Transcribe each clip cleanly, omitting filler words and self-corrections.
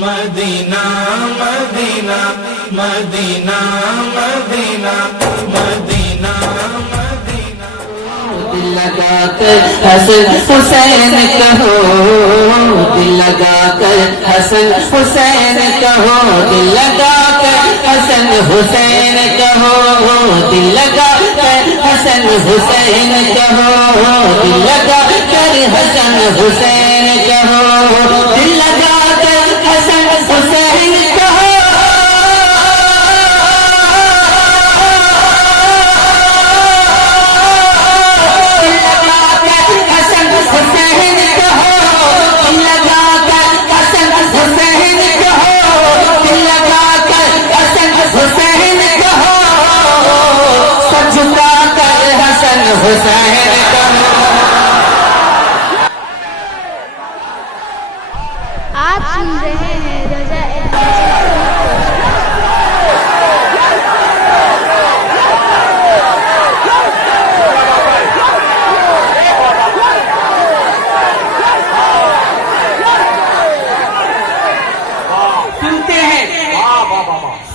Medina Madina Madina Madina Madina Madina. दिल लगा कर हसन हुसैन कहो, दिल लगा कर हसन हुसैन कहो, दिल लगा कर हसन हुसैन कहो, दिल लगा कर हसन हुसैन कहो, दिल लगा कर हसन हुसैन कहो, दिल लगा कर हसन हुसैन कहो। आप सुन रहे हैं रजा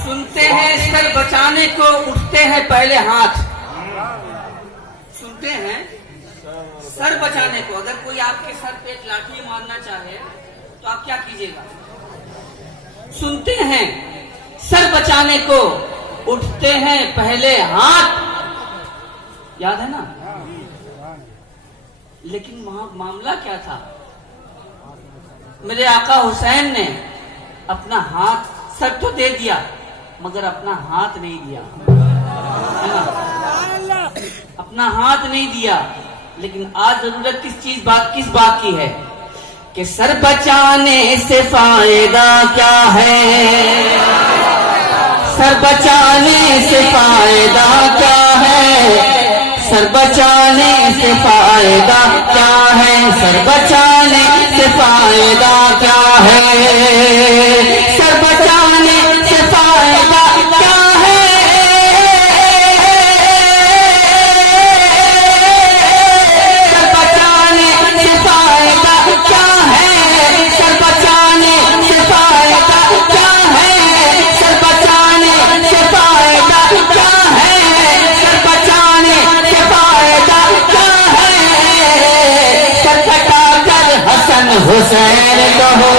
सुनते हैं सर बचाने को उठते हैं पहले हाथ। सुनते हैं सर बचाने को, अगर कोई आपके सर पे एक लाठी मारना चाहे तो आप क्या कीजिएगा? सुनते हैं सर बचाने को उठते हैं पहले हाथ। याद है ना? लेकिन मामला क्या था? मेरे आका हुसैन ने अपना हाथ, सर तो दे दिया मगर अपना हाथ नहीं दिया, है ना? अपना हाथ नहीं दिया। लेकिन आज जरूरत किस बात की है कि सर बचाने से फायदा क्या है? सर बचाने से फायदा क्या है? सर बचाने से फायदा क्या है? सर बचाने से फायदा क्या है? सर बचाने से फायदा क्या है? सर बचाने से फायदा क्या है? सर बचाने से फायदा क्या है? सर बचाने से फायदा क्या है? सर बचाने से फायदा क्या है? सर कटा कर हसन हुसैन कहो।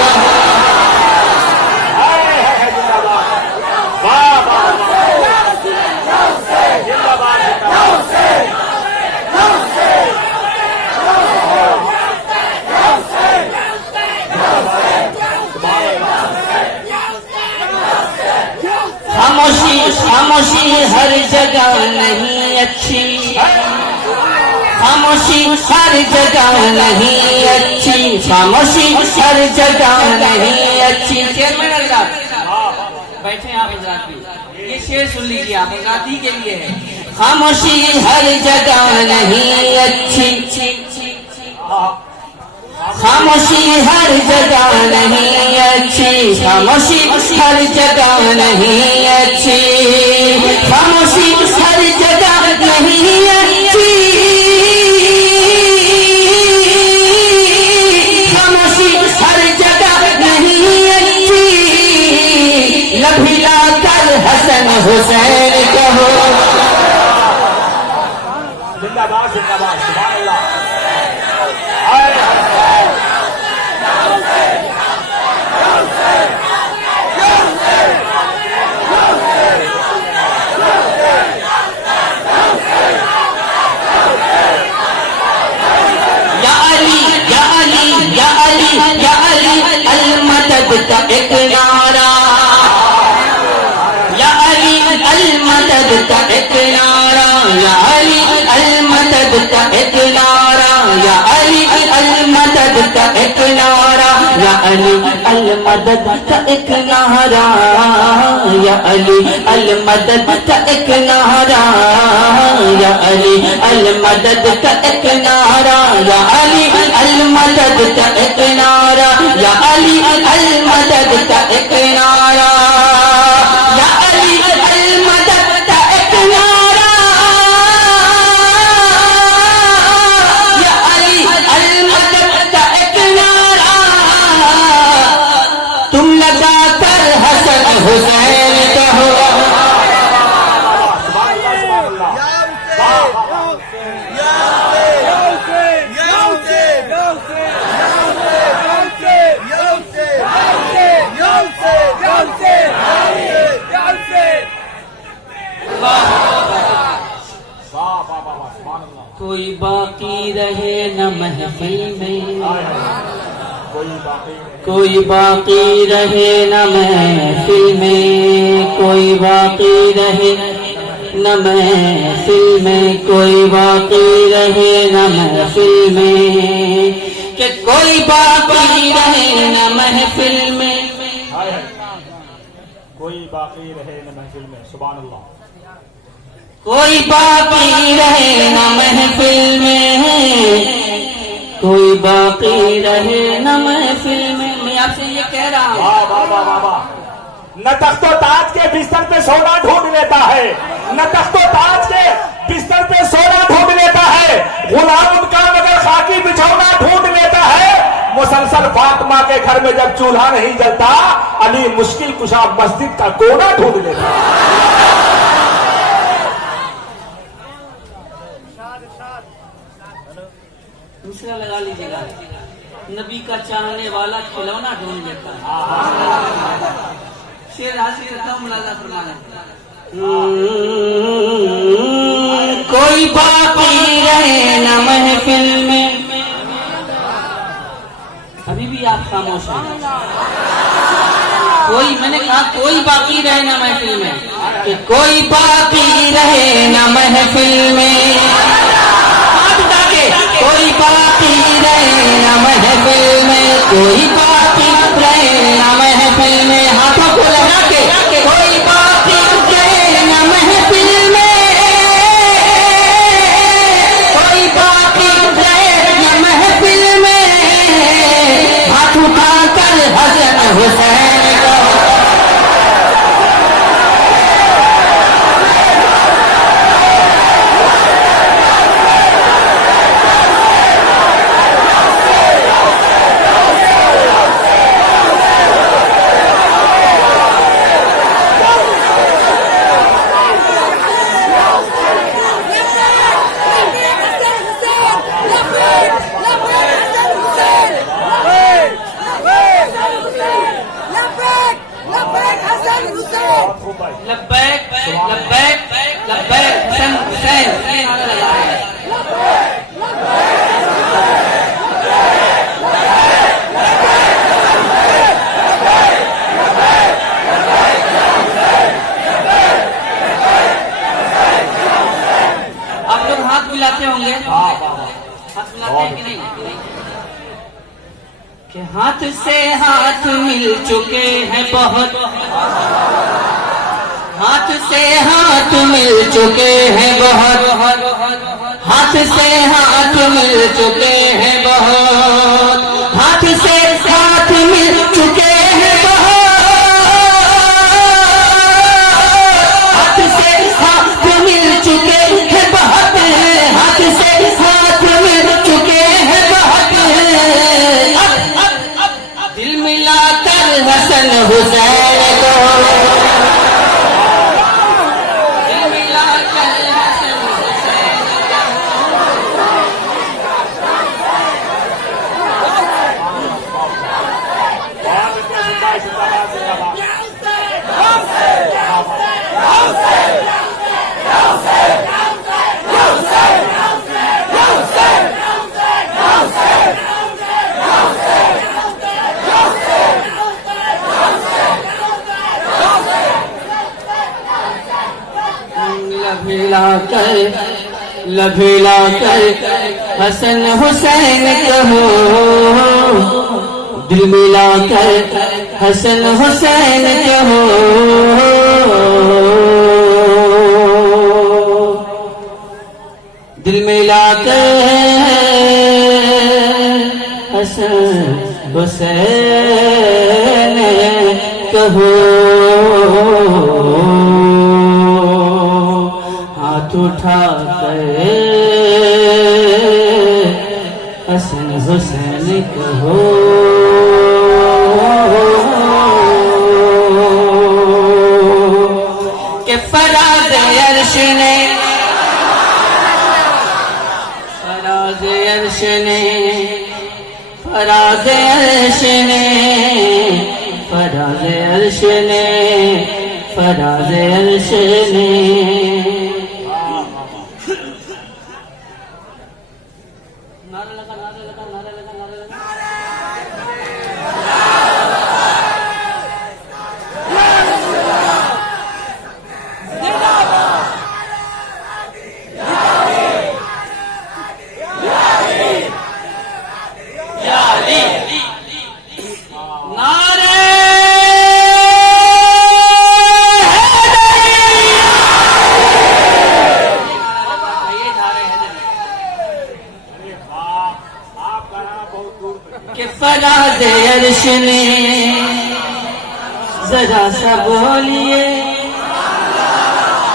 खामोशी हर जगह नहीं अच्छी, खामोशी हर जगह नहीं अच्छी, खामोशी हर जगह नहीं अच्छी। शेर में बैठे हैं आप हजरात भी, ये शेर सुन लीजिए, आप हजरात ही के लिए है। खामोशी हर जगह नहीं अच्छी, खामोशी हर जगह नहीं अच्छी, खामोशी हर जगह नहीं अच्छी, खामोशी हर जगह नहीं अच्छी, खामोशी हर जगह नहीं अच्छी। लभिला कर हसन हुसैन कहो। जिंदाबाद जिंदाबाद, सुभान अल्लाह। का एक नारा, या अली अल मदद का एक नारा, या अली अल मदद का एक नारा, या अली अल मदद का एक नारा, या अली अल मदद का एक नारा, या अली अल मदद का एक नारा, या अली अल मदद का एक नारा, या अली अल मदद का एक नारा, या अली अल मदद का एक नारा, या अली अल मदद का एक नारा, या अली अल मदद का एक नारा। तुम लग हुसैन कहो। कोई बाकी रहे न महफिल में, कोई बाकी रहे न महफिल में, कोई बाकी रहे न महफिल में, कोई बाकी रहे न महफिल में, कि कोई बाकी रहे न महफिल में, कोई बाकी रहे न महफिल में। सुभान अल्लाह। कोई बाकी रहे न महफिल में, कोई बाकी रहे न महफिल में। मैं आपसे ये कह रहा हूँ, वाह वाह वाह वाह वाह। न तख्तो ताज के बिस्तर पे सोना ढूंढ लेता है, न तख्तो ताज के बिस्तर पे सोना ढूंढ लेता है, गुलाम उनका मगर खाकी बिछौना ढूंढ लेता है। मुसलसल फातिमा के घर में जब चूल्हा नहीं जलता, अली मुश्किल कुशा मस्जिद का कोना ढूंढ लेता है। दूसरा लगा लीजिएगा, नबी का चाहने वाला खिलौना ढूंढ लेता है। शेर हासिल करता हूँ, मुलाजा फरमाना। कोई बाकी रहे न महफिल में, अभी भी आप खामोश हैं। कोई, मैंने कहा कोई बाकी रहे न महफिल में, कि कोई बाकी रहे न महफिल में, कोई बाकी रहे न महफिल में, कोई बाकी रहे न महफिल में, हाथों को लगा के कोई बाकी रहे न महफिल में, कोई बाकी रहे न महफिल में, हाथ उठाकर हसन हुसैन को। लब्बैक लब्बैक लब्बैक हसन हुसैन। आप लोग हाथ मिलाते होंगे, हाथ मिलाते हैं कि नहीं? कि हाथ से हाथ मिल चुके हैं बहुत, हाथ से हाथ मिल चुके हैं बहुत, हाथ से हाथ मिल चुके हैं बहुत, हाथ से हाथ मिल चुके हैं बहुत, हाथ से हाथ मिल चुके हैं बहुत, हाथ से हाथ मिल चुके हैं बहुत। दिल मिलाकर हसन हुसैन को, लभिला कर हसन हुसैन कहो, दिल मिला कर हसन हुसैन कहो, दिल मिला कर हसन हुसैन कहो, हाथ उठा कर हसन हुसैन कहो। फराज अर्श ने, फराज अर्श ने। नारा लगा, नारा लगा, नारा लगा, नारा लगा। कि फराज अर्श ने जरा सा बोलिए,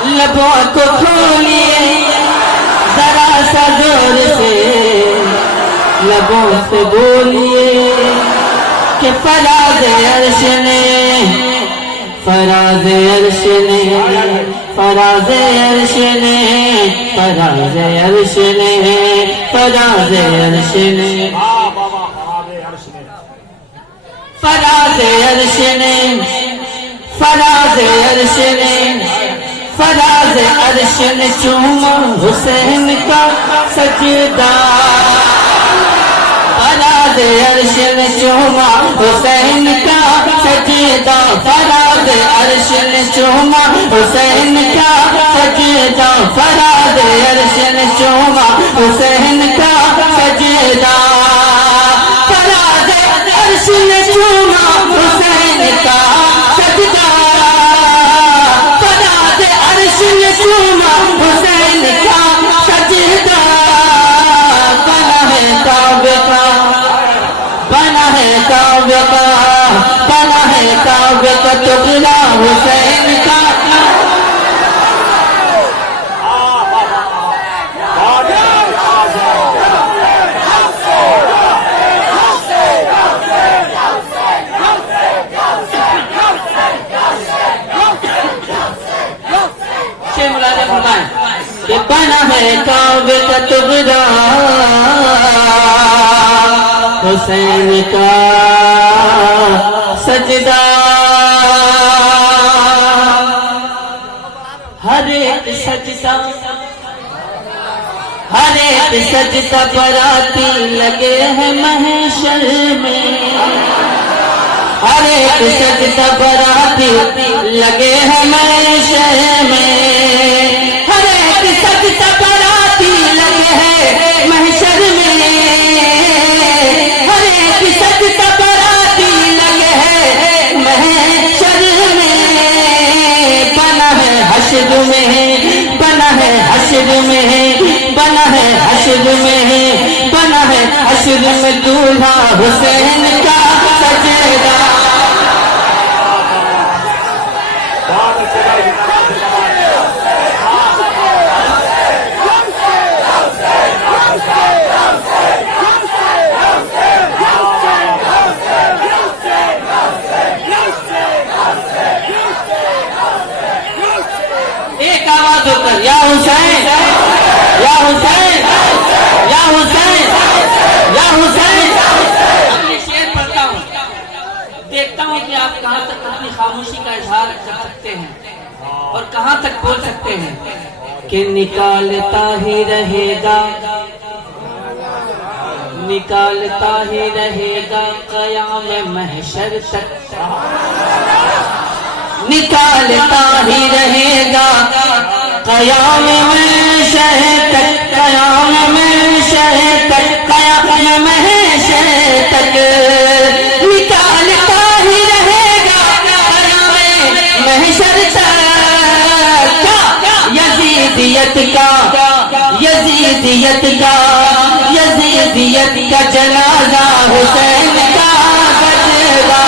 लबों को खोलिए, जरा सा जोर से लबों से बोलिए कि फराज अर्श ने, फराज अर्श ने, फराज अर्श ने, फराज अर्श ने, फराज अर्श ने, फराज अर्श ने, फराज अर्श ने, फराज अर्श ने चूमा हुसैन का सजदा, फराज अर्श ने चूमा हुसैन का सजदा, फराज अर्श ने चूमा हुसैन का सजदा, फराज अर्श ने चूमा हुसैन का सजदा, फराज अर्श ने चूमा हुसैन का सजदा, फराज अर्श ने चूमा हुसैन का सजदा। बना है काव्य का, बना है काव्य का, बना है काव्य का टुकड़ा हुसैन का। कि बना है काव्य का टुकड़ा हुसैन का सजदा, हर एक सजदा, हर एक सजदा बराती लगे हैं महशर में, हर एक सजदा बराती लगे हैं महशर में, हर एक सजदा बराती लगे हैं महशर में, हर एक सजदा बराती लगे हैं महशर में। बना है हश्र में, बना है हश्र में, बना है हश्र में, बना है हश्र में दूल्हा हुसैन का सजदा। एक आवाज होकर या हुसैन, या हुसैन, या हुसैन, या हुसैन। अपने शेर पढ़ता हूँ, देखता हूँ कि आप कहाँ तक अपनी खामोशी का इजहार कर सकते हैं और कहाँ तक बोल सकते हैं। कि निकालता ही रहेगा, निकालता ही रहेगा क़याम महशर तक, निकालता ही रहेगा क़याम महशर तक, क़याम महशर तक, क़याम महशर तक, निकालता ही रहेगा क़याम महशर तक। यजीदियत का, यजीदियत का, यजीदियत का जनाजा हुसैन का बजगा।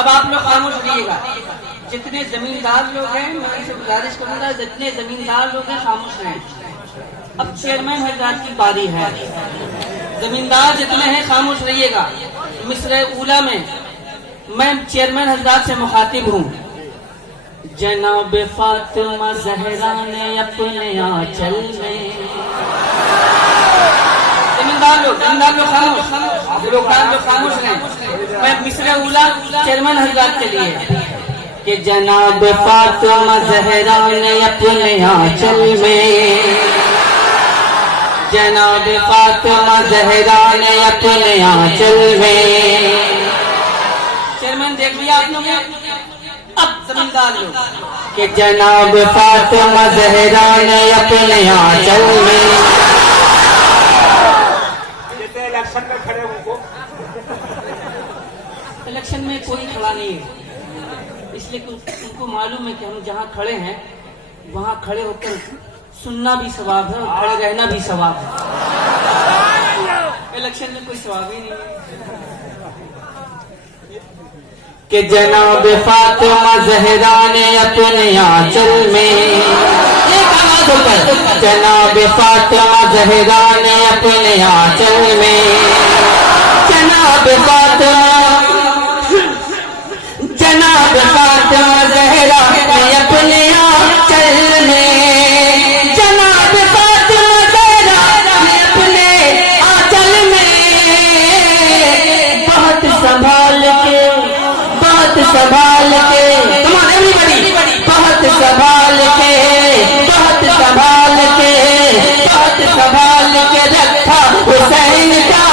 अब आप लोग खामोश रहिएगा, जितने जमींदार लोग हैं मैं इनसे गुजारिश करूंगा, जितने जमींदार लोग हैं खामोश रहें। अब चेयरमैन हजरात की बारी है। जमींदार जितने हैं खामोश रहिएगा। मिस्र ऊला में मैं चेयरमैन हजरात से मुखातिब हूँ। जनाब फातिमा ज़हरा ने अपने आंचल में, जमींदार लोग खामोश, आप लोग खामोश रहें। मैं मिस्र ऊला चेयरमैन हजरात के लिए कि जनाब फातिमा ज़हरा ने अपने आंचल में, जनाब फातिमा ज़हरा ने अपने आंचल में। चेयरमैन देख लिया आप लोगों ने। अब जमींदार लोग कि जनाब फातिमा ज़हरा ने अपने आंचल में। कहते हैं इलेक्शन में खड़े उनको, इलेक्शन में कोई खड़ा नहीं है, इसलिए उनको मालूम है कि हम जहाँ खड़े हैं वहाँ खड़े होकर सुनना भी सवाब है और खड़े रहना भी सवाब है। इलेक्शन में कोई सवाब ही नहीं है। कि जनाब फातिमा ज़हरा ने अपने आंचल में, एक आवाज होकर जनाब फातिमा ज़हरा ने अपने आंचल में, जनाब फातिमा ज़हरा ने अपने आंचल में, जनाब फातिमा ज़हरा ने अपने आंचल में। बहुत संभाल के तुम्हारे एवरीबॉडी, बहुत संभाल के रखा हुसैन का